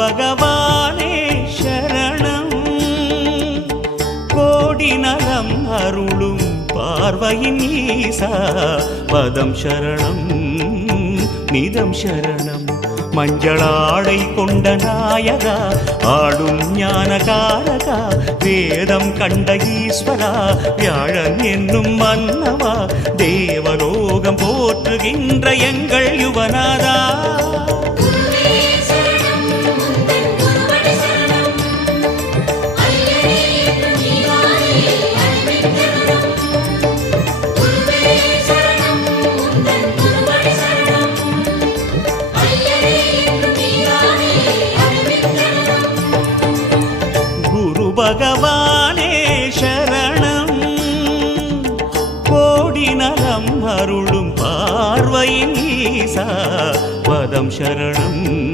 பகவானே சரணம். கோடி நலம் அருளும் பார்வையின் ஈசா பதம் சரணம் நிதம் சரணம். மஞ்சளாடை கொண்ட நாயகா ஆடும் ஞானகாரகா வேதம் கண்ட ஈஸ்வரா வியாழன் என்னும் மன்னவா தேவலோகம் போற்றுகின்ற எங்கள் யுவனாதா. பகவானே சரணம். கோடி நலம் அருளும் பார்வையின் ஈசா பதம் சரணம்